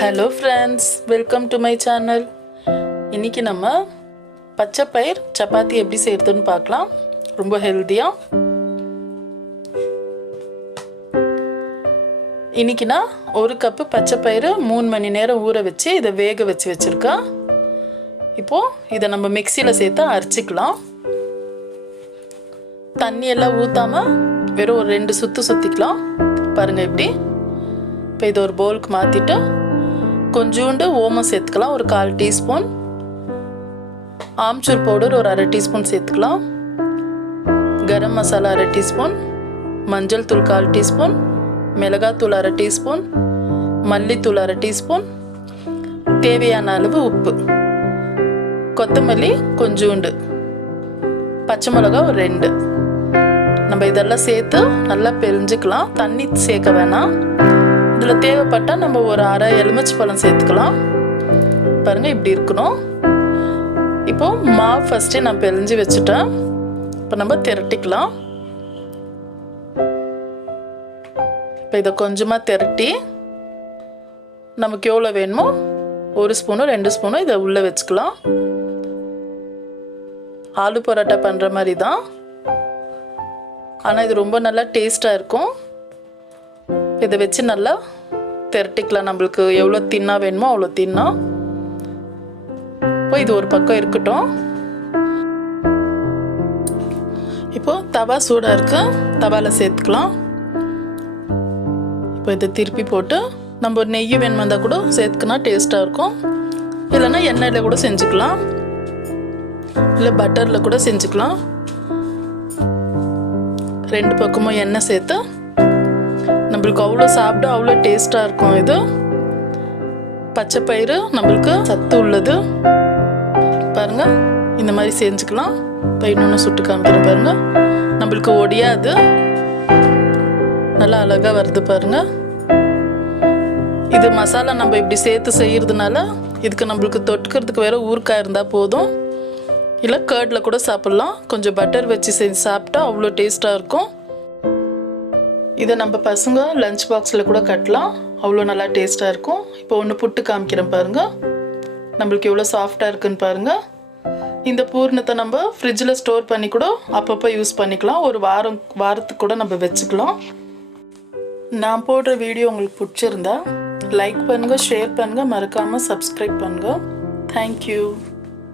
Hello friends, welcome to my channel. இன்னைக்கு நம்ம பச்சை பயிர் சப்பாத்தி எப்படி செய்யறதுன்னு பார்க்கலாம். ரொம்ப ஹெல்தியா. இன்னைக்கு நான் 1 கப் பச்சை பயிறு 3 மணி நேரம் ஊற வச்சு இத வேக வச்சிருக்கேன். இப்போ இத நம்ம மிக்ஸில சேர்த்து அரைச்சிக்கலாம். தண்ணி எல்லாம் ஊத்தாம வெறும் ஒரு 2 சுத்திக்கலாம். பாருங்க இப்படி. இப்போ இத ஒரு பவுலுக்கு மாத்திட்டு கொஞ்சோண்டு ஓமம் சேர்த்துக்கலாம் ஒரு 1/4 டீஸ்பூன். ஆம்ச்சூர் பவுடர் ஒரு 1/2 டீஸ்பூன் சேர்த்துக்கலாம். கரம் மசாலா 1/2 டீஸ்பூன். மஞ்சள் தூள் 1/4 டீஸ்பூன். மிளகாய் தூள் 1/2 டீஸ்பூன். மல்லித்தூள் 1/2 டீஸ்பூன். தேவையான அளவு உப்பு. கொத்தமல்லி கொஞ்சோண்டு. பச்சை மிளகாய் ஒரு 2. நம்ம இதெல்லாம் சேர்த்து நல்லா பிழிஞ்சுக்கலாம். தண்ணி சேர்க்க வேணாம். இதில் தேவைப்பட்டால் நம்ம ஒரு 1/2 எலுமிச்சை பழம் சேர்த்துக்கலாம். பாருங்கள் இப்படி இருக்கணும். இப்போது மாவு ஃபஸ்ட்டே நான் பிழிஞ்சு வச்சுட்டேன். இப்போ நம்ம திரட்டிக்கலாம். இப்போ இதை கொஞ்சமாக திரட்டி நமக்கு எவ்வளோ வேணுமோ 1 ஸ்பூனோ 2 ஸ்பூனோ இதை உள்ளே வச்சுக்கலாம். ஆலு பரோட்டா பண்ணுற மாதிரி தான், ஆனால் இது ரொம்ப நல்லா டேஸ்ட்டாக இருக்கும். இதை வச்சு நல்லா திரட்டிக்கலாம். நம்மளுக்கு எவ்வளோ தின்னா வேணுமோ அவ்வளோ தின்னா. இப்போ இது ஒரு பக்கம் இருக்கட்டும். இப்போ தவா சூடாக இருக்கு, தவாவில் சேர்த்துக்கலாம். இப்போ இதை திருப்பி போட்டு நம்ம நெய் வேணுமா இருந்தால் கூட சேர்த்துக்கினா டேஸ்ட்டாக இருக்கும். இல்லைன்னா எண்ணெயில் கூட செஞ்சுக்கலாம், இல்லை பட்டரில் கூட செஞ்சுக்கலாம். 2 பக்கமும் எண்ணெய் சேர்த்து நம்மளுக்கு அவ்வளோ சாப்பிட அவ்வளோ டேஸ்ட்டாக இருக்கும். இது பச்சை பயிறு நம்மளுக்கு சத்து உள்ளது. பாருங்கள் இந்த மாதிரி செஞ்சுக்கலாம். இப்போ இன்னொன்று சுட்டு காமிக்கிறேன் பாருங்கள். நம்மளுக்கு ஒடியாது, நல்லா அழகாக வருது பாருங்கள். இது மசாலா நம்ம இப்படி சேர்த்து செய்கிறதுனால இதுக்கு நம்மளுக்கு தொட்டுக்கிறதுக்கு வேறு ஊறுகாய் இருந்தால் போதும், இல்லை கர்டில் கூட சாப்பிட்லாம். கொஞ்சம் பட்டர் வச்சு செஞ்சு சாப்பிட்டா அவ்வளோ டேஸ்ட்டாக இருக்கும். இதை நம்ம பசங்க லஞ்ச் பாக்ஸில் கூட கட்டலாம், அவ்வளோ நல்லா டேஸ்ட்டாக இருக்கும். இப்போ ஒன்று புட்டு காமிக்கிறேன் பாருங்கள். நம்மளுக்கு எவ்வளோ சாஃப்டாக இருக்குன்னு பாருங்கள். இந்த பூர்ணத்தை நம்ம ஃப்ரிட்ஜில் ஸ்டோர் பண்ணி கூட அப்பப்போ யூஸ் பண்ணிக்கலாம். ஒரு வாரத்துக்கு கூட நம்ம வச்சுக்கலாம். நான் போடுற வீடியோ உங்களுக்கு பிடிச்சிருந்தா லைக் பண்ணுங்கள், ஷேர் பண்ணுங்கள், மறக்காமல் சப்ஸ்கிரைப் பண்ணுங்கள். தேங்க்யூ.